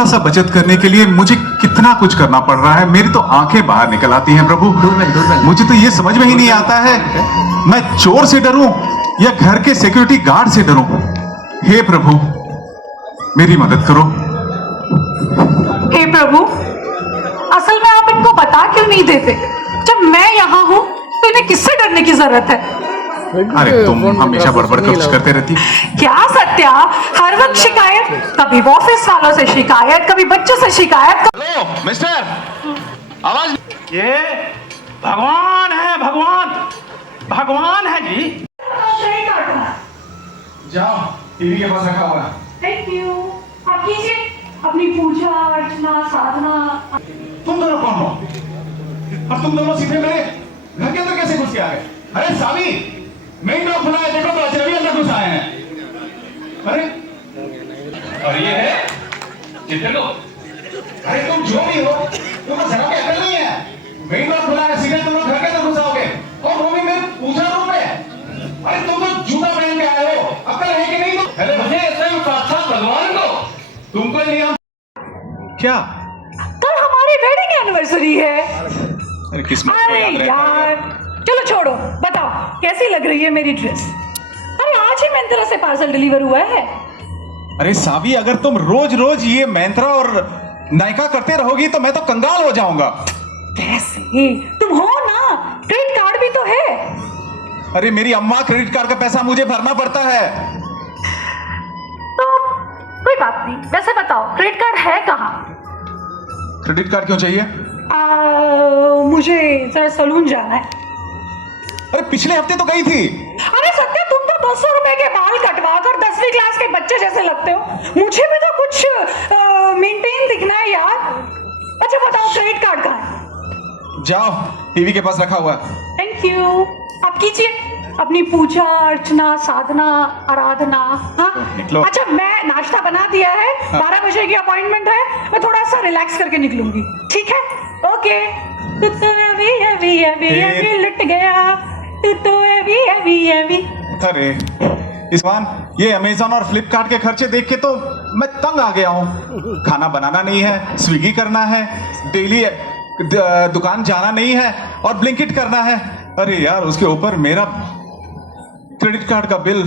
थोड़ा सा बचत करने के लिए मुझे कितना कुछ करना पड़ रहा है। मेरी तो आंखें बाहर निकल आती हैं प्रभु। मुझे तो ये समझ में ही नहीं आता है, मैं चोर से डरूं या घर के सिक्योरिटी गार्ड से डरूं। हे प्रभु मेरी मदद करो। हे प्रभु, असल में आप इनको बता क्यों नहीं देते? जब मैं यहाँ हूँ तो इन्हें किससे डरने की जरूरत है? अरे तुम हमेशा बड़बड़ कुछ करते रहती। क्या सत्या, हर वक्त शिकायत, कभी ऑफिस वालों से शिकायत, कभी बच्चों से शिकायत। हेलो मिस्टर, आवाज। ये भगवान है, भगवान है जी। जाओ, टीवी के पास रखा हुआ है। Thank you. आप कीजिए अपनी पूजा अर्चना साधना। तुम दोनों कौन हो और तुम दोनों सीधे मेरे घर के अंदर कैसे घुस के आ गए? अरे सावी, मेन डोर खुला है, देखो तो अजनबी अंदर घुस आए हैं। अरे और ये है चित्रको। अरे तुम जो भी हो, तुमको जरा भी अकल नहीं है। मेन डोर खुला है, सीधे तुम लोग घर के अंदर घुसाओगे और वो भी मेरे पूजा रूम में। अरे तुम तो जूता पहन के आए हो, अकल है कि नहीं? अरे मुझे स्वयं साक्षात भगवान को तुमको नहीं हम क्या? कल हमारी वेडिंग एनिवर्सरी है। अरे किस्मत को अरे याद रहता है। यार, चलो छोड़ो, बताओ कैसी लग रही है मेरी ड्रेस? अरे आज ही मंत्रा से पार्सल डिलीवर हुआ है। अरे सावी, अगर तुम रोज रोज ये मंत्रा और नायका करते रहोगी तो मैं तो कंगाल हो जाऊंगा। कैसे? तुम हो ना, क्रेडिट कार्ड भी तो है। अरे मेरी अम्मा, क्रेडिट कार्ड का पैसा मुझे भरना पड़ता है। तो कोई बात नहीं, वैसे बताओ क्रेडिट कार्ड है कहाँ? क्रेडिट कार्ड क्यों चाहिए? मुझे जरा सलून जाना है। अरे पिछले हफ्ते तो गई थी। अरे सत्या, तुम तो 200 रुपए के बाल कटवा कर 10वीं क्लास के बच्चे जैसे लगते हो। मुझे भी तो कुछ मेंटेन दिखना है यार। अच्छा बताओ क्रेडिट कार्ड कहाँ है? जाओ, टीवी के पास रखा हुआ है। Thank you. आप कीजिए अपनी पूजा अर्चना साधना आराधना। हाँ अच्छा, मैं नाश्ता बना दिया है। 12 बजे की अपॉइंटमेंट है, मैं थोड़ा सा रिलैक्स करके निकलूंगी, ठीक है? ओके। तू तो अभी लुट गया, तू तो अभी। अरे इस्मान, ये अमेजोन और फ्लिपकार्ट के खर्चे देख के तो मैं तंग आ गया हूँ। खाना बनाना नहीं है, स्विगी करना है, डेली दुकान जाना नहीं है और ब्लिंकिट करना है। अरे यार, उसके ऊपर मेरा क्रेडिट कार्ड का बिल।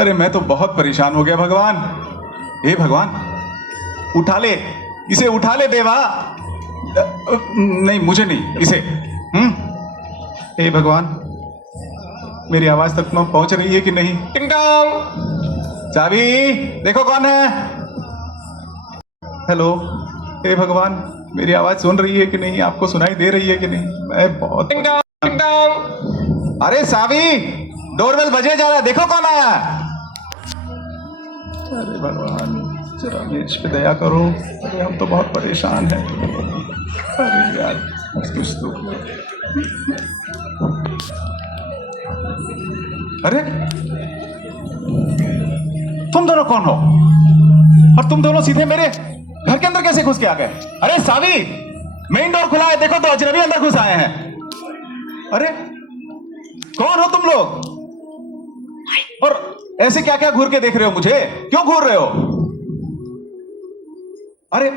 अरे मैं तो बहुत परेशान हो गया। भगवान, हे भगवान, उठा ले इसे, उठा ले देवा। नहीं, मुझे नहीं, इसे। हे भगवान, मेरी आवाज तक में पहुंच रही है कि नहीं? टिंग टोंग, चाबी देखो कौन है। हेलो, हे भगवान, मेरी आवाज सुन रही है कि नहीं? आपको सुनाई दे रही है कि नहीं? मैं बहुत। टिंग टोंग, अरे सावी, डोरबेल बजे जा रहा है, देखो कौन आया। अरे भगवान, जरा मेरे पे दया करो। अरे हम तो बहुत परेशान हैं। अरे यार, कुछ तो। अरे तुम दोनों कौन हो और तुम दोनों सीधे मेरे घर के अंदर कैसे घुस के आ गए? अरे सावी, मेन डोर खुला है, देखो तो अजनबी अंदर घुस आए हैं। अरे कौन हो तुम लोग और ऐसे क्या क्या घूर के देख रहे हो मुझे? क्यों घूर रहे हो? अरे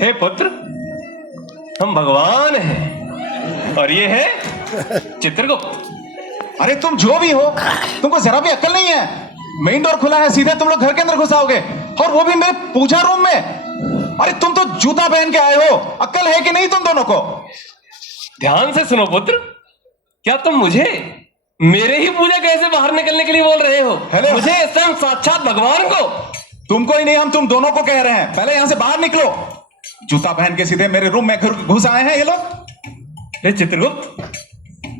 हे पुत्र, हम भगवान हैं और ये है चित्रगुप्त। अरे तुम जो भी हो, तुमको जरा भी अक्ल नहीं है। मेन डोर खुला है, सीधे तुम लोग घर के अंदर घुसाओगे और वो भी मेरे पूजा रूम में। अरे तुम तो जूता पहन के आए हो, अक्ल है कि नहीं तुम दोनों को? ध्यान से सुनो पुत्र, क्या तुम मुझे मेरे ही पूजा कैसे बाहर निकलने के लिए बोल रहे हो? हेलो। मुझे स्वयं साक्षात भगवान को। तुमको ही नहीं, हम तुम दोनों को कह रहे हैं, पहले यहां से बाहर निकलो। जूता पहन के सीधे मेरे रूम में घुस आए हैं ये लोग। हे चित्रगुप्त,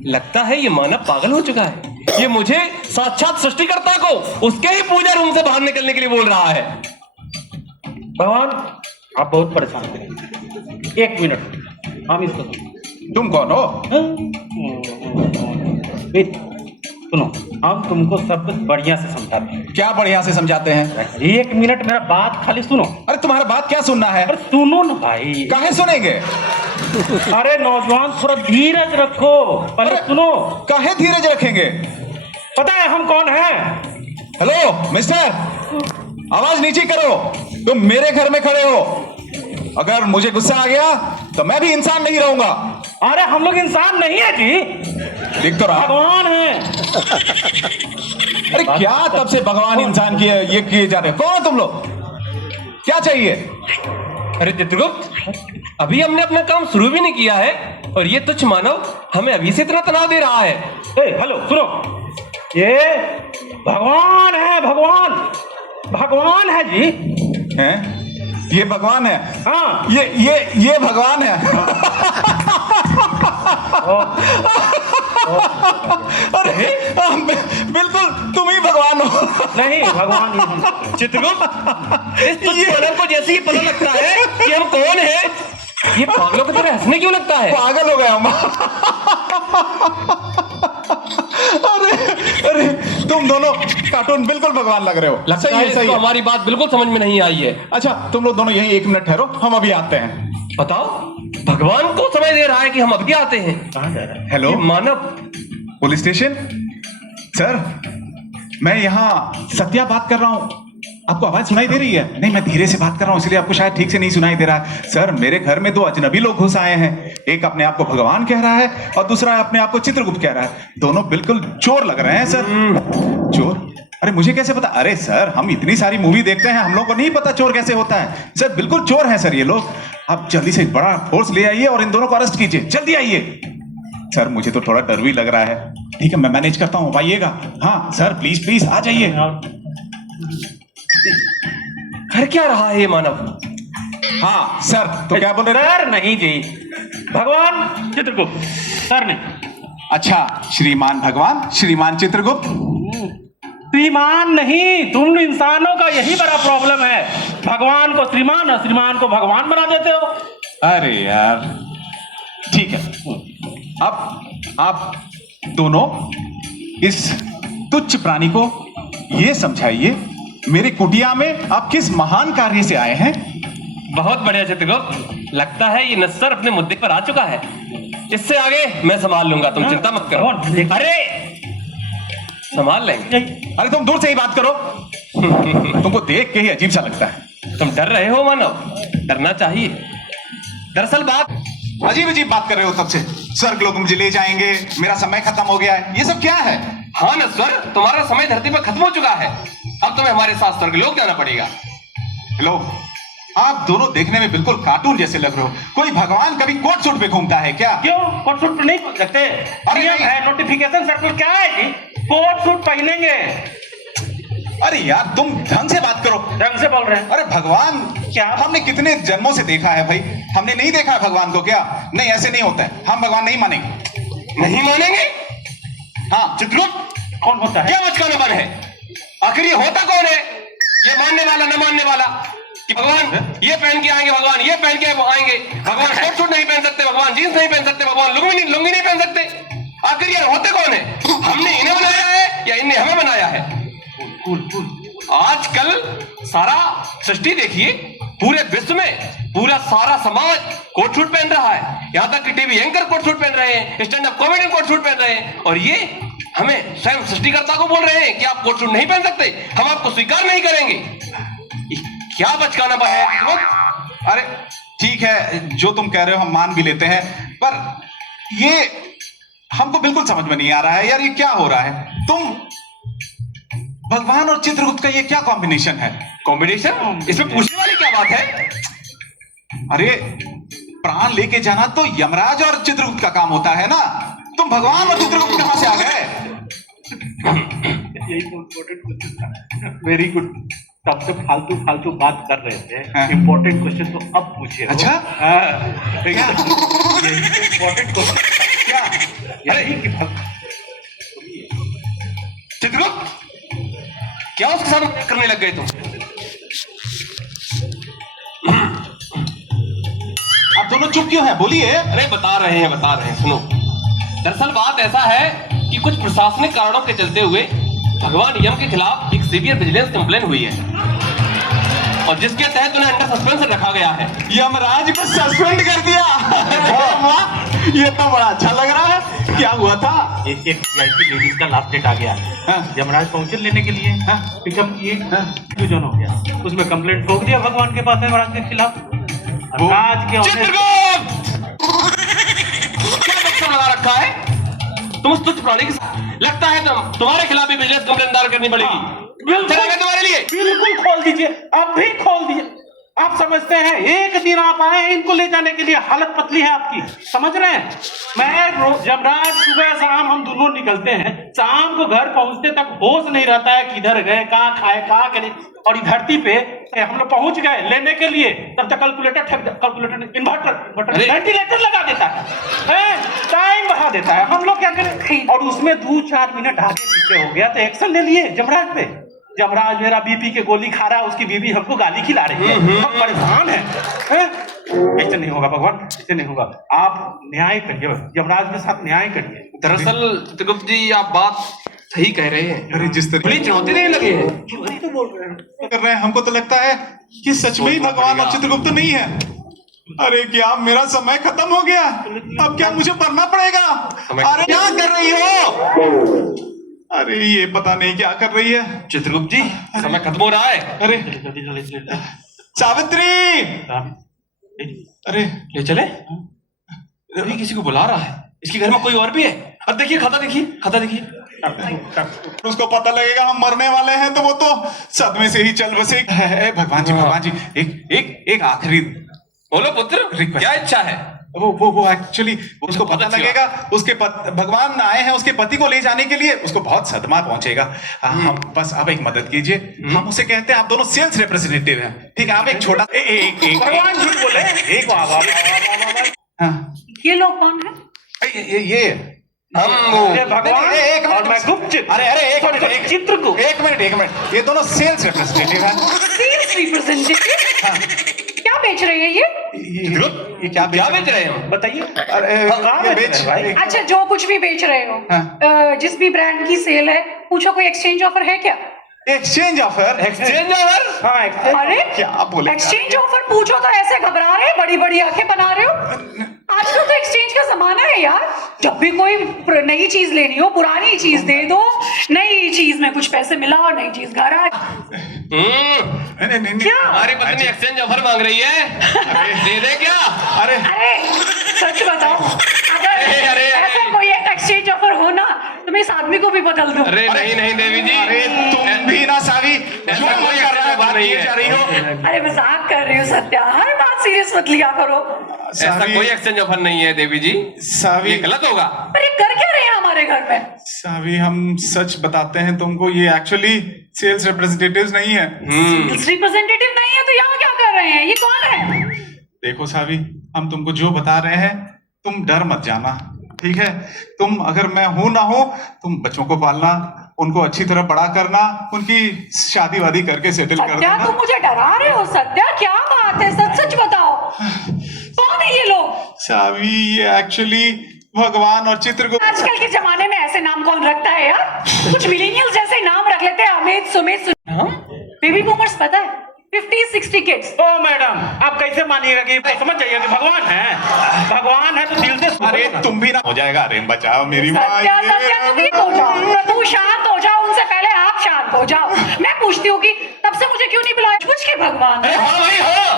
लगता है ये मानव पागल हो चुका है। ये मुझे साक्षात सृष्टिकर्ता को उसके ही पूजा रूम से बाहर निकलने के लिए बोल रहा है। भगवान, आप बहुत परेशान हैं। 1 मिनट, हम इसको तुम कौन हो? सुनो, हम तुमको सब कुछ बढ़िया से समझाते हैं। क्या बढ़िया से समझाते हैं? 1 मिनट मेरा बात खाली सुनो। अरे तुम्हारा बात क्या सुनना है? अरे सुनो ना भाई। काहे सुनेंगे? अरे नौजवान, थोड़ा धीरज रखो, पहले अरे, सुनो। काहे धीरज रखेंगे? पता है हम कौन हैं? हेलो मिस्टर, आवाज नीचे करो। तुम मेरे घर में खड़े हो, अगर मुझे गुस्सा आ गया तो मैं भी इंसान नहीं रहूंगा। अरे हम लोग इंसान नहीं है जी, देख तो रहा। भगवान है। अरे क्या तब से भगवान इंसान की ये किए जा रहे हैं? कौन हो तुम लोग? क्या चाहिए? अरे चित्रगुप्त, अभी हमने अपना काम शुरू भी नहीं किया है और ये तुच्छ मानव हमें अभी से इतना तनाव दे रहा है। हेलो सुनो, ये भगवान है, भगवान भगवान है जी। हैं? ये भगवान है? हाँ। ये भगवान है। अरे बिल्कुल तुम ही भगवान हो। नहीं, भगवान नहीं हम। चित्रगुप्त, इस तुच्छ मानव को जैसे ही पता लगता है कि हम कौन हैं, ये पागलों की तरह हंसने क्यों लगता है? पागल हो गया हम। अरे तुम दोनों कार्टून बिल्कुल भगवान लग रहे हो। लगता है सही इसको है। हमारी बात बिल्कुल समझ में नहीं आई है। अच्छा तुम लोग दोनों यही 1 मिनट ठहरो, हम अभी आते हैं। बताओ, भगवान को समय दे रहा है कि हम अभी आते हैं। कहाँ जा रहा है? हेलो, ये मानव। पुलिस स्टेशन सर, मैं यहाँ सत्या बात कर रहा हूँ। आपको आवाज सुनाई दे रही है? नहीं, मैं धीरे से बात कर रहा हूँ इसलिए आपको शायद ठीक से नहीं सुनाई दे रहा है। सर, मेरे घर में 2 अजनबी लोग घुस आए हैं। एक अपने आप को भगवान कह रहा है और दूसरा अपने आप को चित्रगुप्त कह रहा है। दोनों बिल्कुल चोर लग रहे हैं सर। चोर? अरे मुझे कैसे पता? अरे सर, हम इतनी सारी मूवी देखते हैं, हम लोग को नहीं पता चोर कैसे होता है। सर बिल्कुल चोर हैं सर ये लोग। आप जल्दी से एक बड़ा फोर्स ले आइए और इन दोनों को अरेस्ट कीजिए, जल्दी आइए। सर मुझे तो थोड़ा डर भी लग रहा है। ठीक है, मैं मैनेज करता हूँ, आइएगा। हाँ सर, प्लीज प्लीज आ जाइए। कर क्या रहा है ये मानव? हाँ सर, तो क्या बोल रहे थे? सर नहीं जी, भगवान चित्रगुप्त सर नहीं। अच्छा, श्रीमान भगवान, श्रीमान चित्रगुप्त। श्रीमान नहीं, तुम इंसानों का यही बड़ा प्रॉब्लम है। भगवान को श्रीमान और श्रीमान को भगवान बना देते हो। अरे यार, ठीक है। अब आप दोनों इस तुच्छ प्राणी को ये समझाइए, मेरे कुटिया में आप किस महान कार्य से आए हैं। बहुत बढ़िया चित्रगुप्त, लगता है ये नस्सर अपने मुद्दे पर आ चुका है। इससे आगे मैं संभाल लूंगा, तुम चिंता मत करो। अरे संभाल लेंगे। अरे तुम दूर से ही बात करो। तुमको देख के ही अजीब सा लगता है। तुम डर रहे हो मानव? डरना चाहिए। दरअसल बात अजीब अजीब बात कर रहे हो तब से। स्वर्ग लोग मुझे ले जाएंगे, मेरा समय खत्म हो गया है, ये सब क्या है? हाँ नस्सर, तुम्हारा समय धरती पर खत्म हो चुका है। अब तुम्हें हमारे साथ स्वर्ग लोक जाना पड़ेगा। हेलो, आप दोनों देखने में बिल्कुल कार्टून जैसे लग रहे हो। कोई भगवान कभी कोट सूट पे घूमता है क्या? क्यों कोट सूट नहीं पहन सकते? नियम है, नोटिफिकेशन सर्कुलर क्या है जी? कोट सूट पहनेंगे। अरे यार, तुम ढंग से बात करो। ढंग से बोल रहे हैं। अरे भगवान क्या हमने कितने जन्मों से देखा है भाई, हमने नहीं देखा है भगवान को क्या? नहीं, ऐसे नहीं होता है, हम भगवान नहीं मानेंगे। नहीं मानेंगे? हाँ चित्रगुप्त, कौन होता है? क्या बचकाना बन है? आखिर ये होता कौन है? ये मानने वाला न मानने वाला कि भगवान ये पहन के आएंगे, भगवान ये पहन के आएंगे, भगवान कोट सूट नहीं पहन सकते, भगवान जींस नहीं पहन सकते, भगवान लुंगी नहीं पहन सकते। आखिर ये होते कौन है? हमने इन्हें बनाया है या इन्हें हमें बनाया है? आजकल सारा सृष्टि देखिए, पूरे विश्व में पूरा सारा समाज कोट सूट पहन रहा है। यहां तक कि टीवी एंकर कोट सूट पहन रहे हैं, stand up comedian coat suit पहन रहे हैं, और ये हमें स्वयं सृष्टिकर्ता को बोल रहे हैं कि आप कोट सूट नहीं पहन सकते, हम आपको स्वीकार नहीं करेंगे। क्या बचकाना है? अरे ठीक है, जो तुम कह रहे हो हम मान भी लेते हैं, पर ये हमको बिल्कुल समझ में नहीं आ रहा है यार, ये क्या हो रहा है? तुम भगवान और चित्रगुप्त का ये क्या कॉम्बिनेशन है? कॉम्बिनेशन? इसमें पूछने वाली क्या बात है? अरे प्राण लेके जाना तो यमराज और चित्रगुप्त का काम होता है ना, तुम भगवान और चित्रगुप्त कहां से आ गए? यही तो इम्पोर्टेंट क्वेश्चन था। Very good. तब से फालतू बात कर रहे थे, हाँ। इम्पोर्टेंट क्वेश्चन तो अब पूछे। अच्छा? क्या इम्पोर्टेंट क्वेश्चन? क्या? यही कि चित्रगुप्त, क्या उसके साथ करने लग गए तुम? आप दोनों चुप क्यों हैं? बोलिए। अरे बता रहे हैं, सुनो। दरअसल बात ऐसा है कि कुछ प्रशासनिक कारणों के चलते हुए भगवान यम के खिलाफ एक सीवियर विजिलेंस कंप्लेन हुई है। और जिसके तहत उन्हें अंडर सस्पेंशन रखा गया है। यमराज को सस्पेंड कर दिया। वाह, ये तो बड़ा अच्छा लग रहा है। क्या हुआ था? एक VIP लेडीज का लास्ट डेट आ गया। यमराज पहुंचे लेने के लिए, पिकअप किए, फ्यूजन हो गया, उसमें कंप्लेंट ठोक दिया भगवान के पास यमराज के खिलाफ। आज के चित्रगुप्त क्या बक्सा लगा रखा है तुम उस तुच्छ प्राणी के साथ? लगता है तुम्हारे खिलाफ भी विजिलेंस कंप्लेंट दायर करनी पड़ेगी। चलेगा तुम्हारे लिए? बिल्कुल खोल दीजिए, अब भी खोल दीजिए। आप समझते हैं एक दिन आप आए हैं इनको ले जाने के लिए, हालत पतली है आपकी, समझ रहे हैं? मैं जमराज सुबह शाम हम दोनों निकलते हैं, शाम को घर पहुंचते तक होश नहीं रहता है किधर गए, कहाँ खाए, कहाँ करे। और धरती पे हम लोग पहुंच गए लेने के लिए, तब तक कैलकुलेटर इन्वर्टर वेंटिलेटर लगा देता है, टाइम बढ़ा देता है। हम लोग क्या करें? और उसमें 2-4 मिनट आगे पीछे हो गया तो एक्शन ले लिए जमराज पे। जमराज मेरा BP के गोली खा रहा है, उसकी बीवी हमको गाली खिला रही है, हम परेशान हैं। ऐसे नहीं होगा भगवान, ऐसे नहीं होगा। आप न्याय करिए, यमराज के साथ न्याय करिए। दरअसल चित्रगुप्त जी आप बात सही कह रहे हैं। अरे जिस तरह बड़ी चुनौती देने लगे हैं। वही तो बोल रहे हैं। कर रहे हैं, हमको तो लगता है कि सच में ही भगवान और चित्रगुप्त नहीं है। अरे क्या मेरा समय खत्म हो गया? अब क्या मुझे पढ़ना पड़ेगा? अरे क्या कर रही हो? अरे ये पता नहीं क्या कर रही है। चित्रगुप्त जी समय खत्म हो रहा है। अरे सावित्री, अरे ले चले? अभी किसी को बुला रहा है, इसके घर में कोई और भी है। अब देखिए खाता देखिए। उसको पता लगेगा हम मरने वाले हैं तो वो तो सदमे से ही चल बसे। भगवान जी एक आखिरी बोलो पुत्र, क्या इच्छा है? वो एक्चुअली उसको पता लगेगा, उसके भगवान आए हैं उसके पति को ले जाने के लिए, उसको बहुत सदमा पहुंचेगा। हम बस अब एक मदद कीजिए, हम उसे कहते हैं आप दोनों सेल्स रिप्रेजेंटेटिव हैं, ठीक है? आप एक छोटा भगवान झूठ बोले। एक ये लोग कौन है? ये भगवान एक और मैं गुप्तचर। अरे एक मिनट, चित्र को एक मिनट, ये दोनों सेल्स रिप्रेजेंटेटिव हैं। Sales representative? क्या बेच रहे हैं ये क्या बेच रहे हैं? बताइए। अरे बेच अच्छा, जो कुछ भी बेच रहे हो, जिस भी ब्रांड की सेल है, पूछो कोई एक्सचेंज ऑफर है क्या? Exchange offer? हाँ, अरे क्या बोले? एक्सचेंज ऑफर पूछो तो ऐसे घबरा रहे, बड़ी बड़ी आंखें बना रहे हो। आजकल तो एक्सचेंज का जमाना है यार। जब भी कोई नई चीज लेनी हो, पुरानी चीज दे दो, नई चीज में कुछ पैसे मिला और नई चीज घर आ। क्या हमारी पत्नी एक्सचेंज ऑफर मांग रही है, दे दे क्या? अरे सच बताओ, अगर ऐसा कोई एक्सचेंज ऑफर हो ना तो मैं इस आदमी को भी बदल दूं। अरे नहीं देवी जी, अरे तुम भी ना सावी जो कोई कर रहा है बात नहीं किए है। जा रही हो। अरे मजाक कर रही हूँ सत्या, हर बात सीरियस मत लिया करो। ऐसा कोई एक्सचेंज ऑफर नहीं है देवी जी, सावी ये गलत होगा। अरे कर क्या रहे हैं हमारे घर में? सावी हम सच बताते हैं तुमको, ये एक्चुअली सेल्स रिप्रेजेंटेटिव्स नहीं है। सेल्स रिप्रेजेंटेटिव नहीं है तो यहाँ क्या कर रहे हैं? ये कौन है? देखो सावी, हम तुमको जो बता रहे हैं तुम डर मत जाना, ठीक है? तुम अगर मैं हूं ना हूं, तुम बच्चों को पालना, उनको अच्छी तरह बड़ा करना, उनकी शादी वादी करके सेटल कर सत्या देना। तुम मुझे डरा रहे हो? सत्या क्या बात है, सच सच बताओ, कौन है ये लोग? सावी ये एक्चुअली भगवान और चित्रगुप्त। आजकल के जमाने में ऐसे नाम कौन रखता है यार? कुछ मिलेनियल्स जैसे नाम रख लेते हैं, अमित, सुमित। बेबी बूमर्स पता है 50-60 किड्स। ओ मैडम, आप कैसे मानिएगा कि समझ जाइए कि भगवान है तो दिल से। अरे तुम भी ना हो जाएगा। अरे बचाओ मेरी माँ। सत्या तुम भी हो जाओ, तू शांत हो जाओ, उनसे पहले आप शांत हो जाओ। मैं पूछती हूँ कि तब से मुझे क्यों नहीं बुलाया? पूछ के भगवान। अरे हाँ भाई हाँ,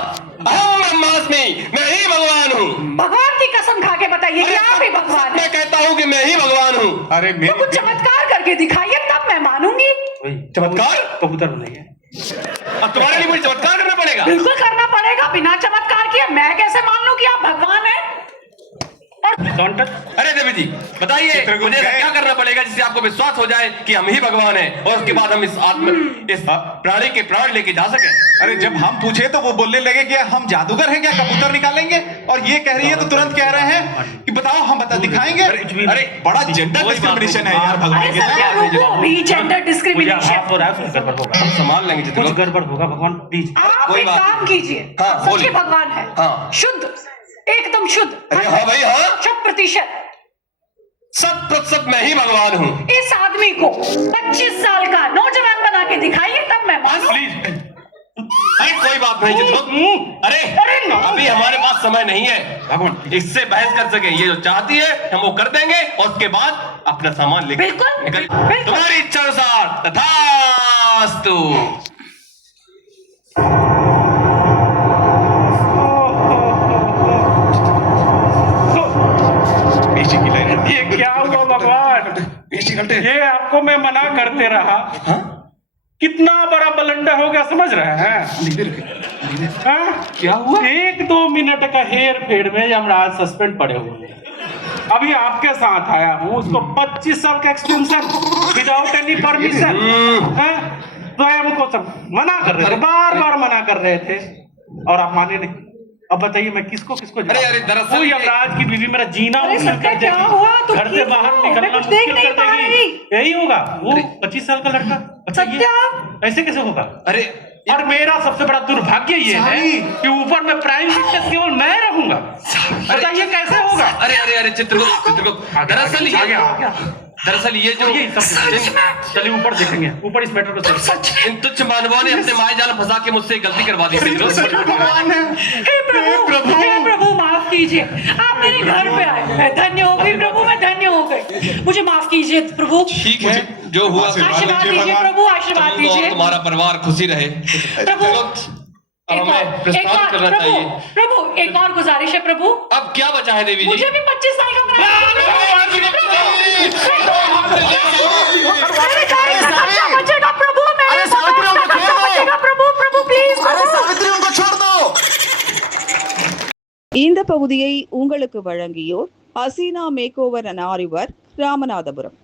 मैं ही भगवान हूँ। भगवान की कसम खा के बताइए कि आप ही भगवान हैं। मैं कहता हूँ कि मैं ही भगवान हूँ। अरे तो कुछ चमत्कार करके दिखाइए तब मैं मानूंगी। चमत्कार? कबूतर बनाइए। अब तुम्हारे लिए मुझे चमत्कार करना पड़ेगा? बिल्कुल करना पड़ेगा, बिना चमत्कार किए मैं कैसे मान लूं कि आप भगवान हैं? अरे देवी जी बताइए, मुझे क्या करना पड़ेगा जिससे आपको विश्वास हो जाए कि हम ही भगवान हैं और उसके बाद हम इस प्राणी के प्राण लेके जा सके? अरे जब हम पूछे तो वो बोलने लगे कि हम जादूगर हैं क्या, कबूतर निकालेंगे? और ये कह रही है तो तुरंत कह रहे हैं कि बताओ हम बता दिखाएंगे। अरे बड़ा जेंडर डिस्क्रिमिनेशन है यार भगवान के साथ। भी जेंडर डिस्क्रिमिनेशन गड़बड़ होगा, हम संभाल लेंगे। कुछ गड़बड़ होगा भगवान प्लीज। आप कोई एक बात काम कीजिए, हाँ, आप सच्चे बोलिए। भगवान है, हाँ। शुद्ध, एकदम शुद्ध। अरे हाँ भाई हाँ, 100%। 100% मैं ही भगवान हूँ। इस आदमी को 25 साल का नौजवान बना के दिखाइए तब मैं मानूं। प्लीज। अरे कोई बात नहीं चित्रगुप्त। अरे अभी हमारे पास समय नहीं है इससे बहस कर सके। ये जो चाहती है हम वो कर देंगे और उसके बाद अपना सामान लेकर बिल्कुल, निकल। बिल्कुल। तुम्हारी इच्छा अनुसार तथास्तु। ये क्या हुआ भगवान? ये आपको मैं मना करते रहा। कितना बड़ा बलंडर हो गया समझ रहे हैं? हाँ? क्या हुआ? 1-2 मिनट का हेर फेर में यमराज सस्पेंड पड़े हुए हैं। अभी आपके साथ आया हूँ, उसको 25 साल का एक्सटेंशन विदाउट एनी परमिशन। स्वयं को सब मना कर रहे थे, बार बार मना कर रहे थे और आप माने नहीं। अब बताइए मैं किसको अरे दरअसल यमराज की बीवी मेरा जीना मुश्किल कर देगी, घर से बाहर निकलना मुश्किल कर देगी। यही होगा वो 25 साल का लड़का। अच्छा ये ऐसे कैसे होगा? अरे और मेरा सबसे बड़ा दुर्भाग्य ये है कि ऊपर में प्राइम मिनिस्टर केवल मैं रहूंगा। बताइए कैसे होगा? अरे चित्रगुप्त दरअसल ये जो चलिए ऊपर देखेंगे, ऊपर इस मैटर को। इन तुच्छ मानवों ने अपने मायाजाल में फंसा के मुझसे गलती करवा दी। हे प्रभु माफ कीजिए, आप मेरे घर पे आए, धन्य हो गई प्रभु, मैं धन्य हो गई, मुझे माफ कीजिए प्रभु। ठीक है जो हुआ आशीर्वाद दीजिए प्रभु, आशीर्वाद दीजिए। तुम्हारा परिवार खुशी रहे। प्रभु अब हमें प्रस्थान करना चाहिए। प्रभु एक और गुजारिश है प्रभु। अब क्या बचा है देवी जी? मुझे भी 25 साल का बचेगा प्रभु, प्रभु प्लीज। सावित्री उनको छोड़ दो। இந்த பகுதியை உங்களுக்கு வழங்கியோர் ஹசீனா மேக் ஓவர் அண்ட் ஆரிவர் ராமநாதபுரம்.